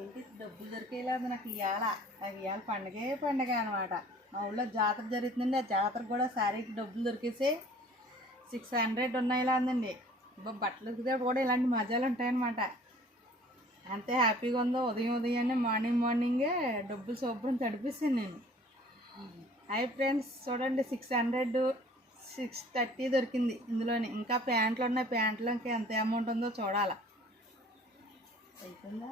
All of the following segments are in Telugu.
ఏంటి డబ్బులు దొరికేలా నాకు ఇవాళ పండగ అనమాట. మా ఊళ్ళో జాతర జరుగుతుందండి. ఆ జాతరకు కూడా శారీకి డబ్బులు దొరికేసి 600 ఉన్నాయిలా ఉందండి. బట్టలు ఉతికితే కూడా ఇలాంటి మజాలు ఉంటాయన్నమాట. అంతే హ్యాపీగా ఉందో. ఉదయాన్నే మార్నింగే డబ్బులు శుభ్రం తడిపిస్తాను నేను. హాయ్ ఫ్రెండ్స్, చూడండి 600 630 దొరికింది ఇందులోని. ఇంకా ప్యాంట్లు ఉన్నాయి. ప్యాంట్లో ఇంకా ఎంత అమౌంట్ ఉందో చూడాలా. అయిపోయిందా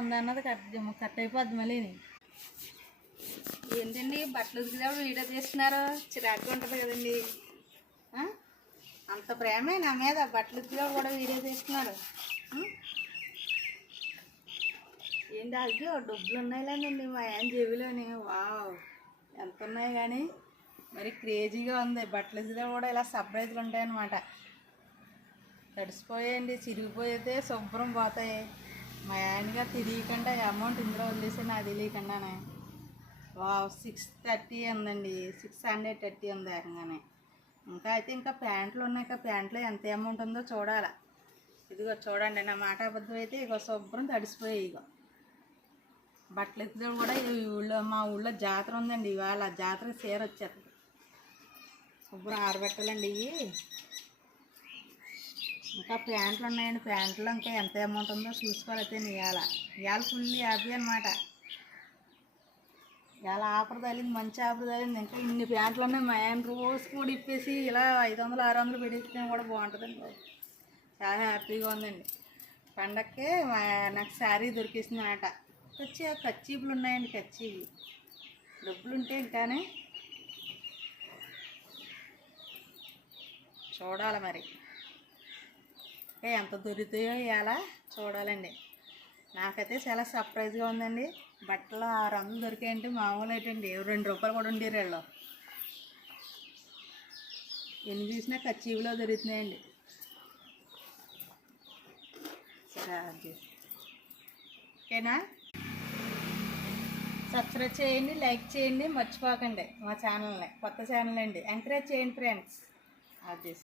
ఉందా అన్నది కట్ అయిపోద్ది మళ్ళీ. ఏంటండి బట్టలు ఉతికినప్పుడు వీడియో తీస్తున్నారు? చిరాకుగా ఉంటుంది కదండి. అంత ప్రేమే నా మీద, బట్టలు ఉతికినప్పుడు కూడా వీడియో తీస్తున్నారు. ఏంటి అది డబ్బులు ఉన్నాయిలేనండి మా ఆయన జేబులోని. వావ్, ఎంత ఉన్నాయి కానీ మరి క్రేజీగా ఉంది. బట్టలు ఉతికినప్పుడు కూడా ఇలా సర్ప్రైజ్లు ఉంటాయన్నమాట. తడిసిపోయాయండి, చిరిగిపోయితే శుభ్రం పోతాయి. మా ఆయనగా తెలియకుండా అమౌంట్ ఇందులో వదిలేసి నాకు తెలియకుండానే. 630 ఉందండి, 630 ఉంది ఏకంగానే. ఇంకా ప్యాంట్లు ఉన్నాయి. ఇంకా ప్యాంట్లో ఎంత అమౌంట్ ఉందో చూడాలా. ఇదిగో చూడండి, నా మాట అబద్ధం అయితే ఇగో శుభ్రం తడిసిపోయాయి. ఇగో బట్టలు ఎత్తుతో కూడా మా ఊళ్ళో జాతర ఉందండి. ఇవాళ జాతరకి చీర వచ్చేస్తుంది. శుభ్రం ఆరబెట్టాలండి ఇవి. ఇంకా ప్యాంట్లు ఉన్నాయండి. ప్యాంట్లో ఇంకా ఎంత అమౌంట్ ఉందో చూసుకోవాలైతే ఇవాళ ఫుల్ హ్యాపీ అనమాట. ఇవాళ ఆఫర్ తగిలింది, మంచి ఆఫర్ తగిలింది. ఇంకా ఇన్ని ప్యాంట్లు ఉన్నాయి. మా ఆయన రోజు కూడా ఇప్పేసి ఇలా 500 600 పెట్టించినా కూడా బాగుంటుందండి. చాలా హ్యాపీగా ఉందండి. పండక్కి నాకు శారీ దొరికేసింది అనమాట. కచ్చీపులు ఉన్నాయండి. కచ్చీపులు డబ్బులు ఉంటే ఇంకానే చూడాలి మరి. ఎంత దొరుకుతాయో ఇవాళ చూడాలండి. నాకైతే చాలా సర్ప్రైజ్గా ఉందండి. బట్టలు 600 దొరికాయంటే మామూలు ఏంటండి, 2 రూపాయలు కూడా ఉండేరు వీళ్ళు. ఎన్ని చూసినా కచ్చీలో దొరుకుతున్నాయండి. సరే అది ఓకేనా. సబ్స్క్రైబ్ చేయండి, లైక్ చేయండి, మర్చిపోకండి మా ఛానల్ని. కొత్త ఛానల్ అండి, ఎంకరేజ్ చేయండి ఫ్రెండ్స్. అది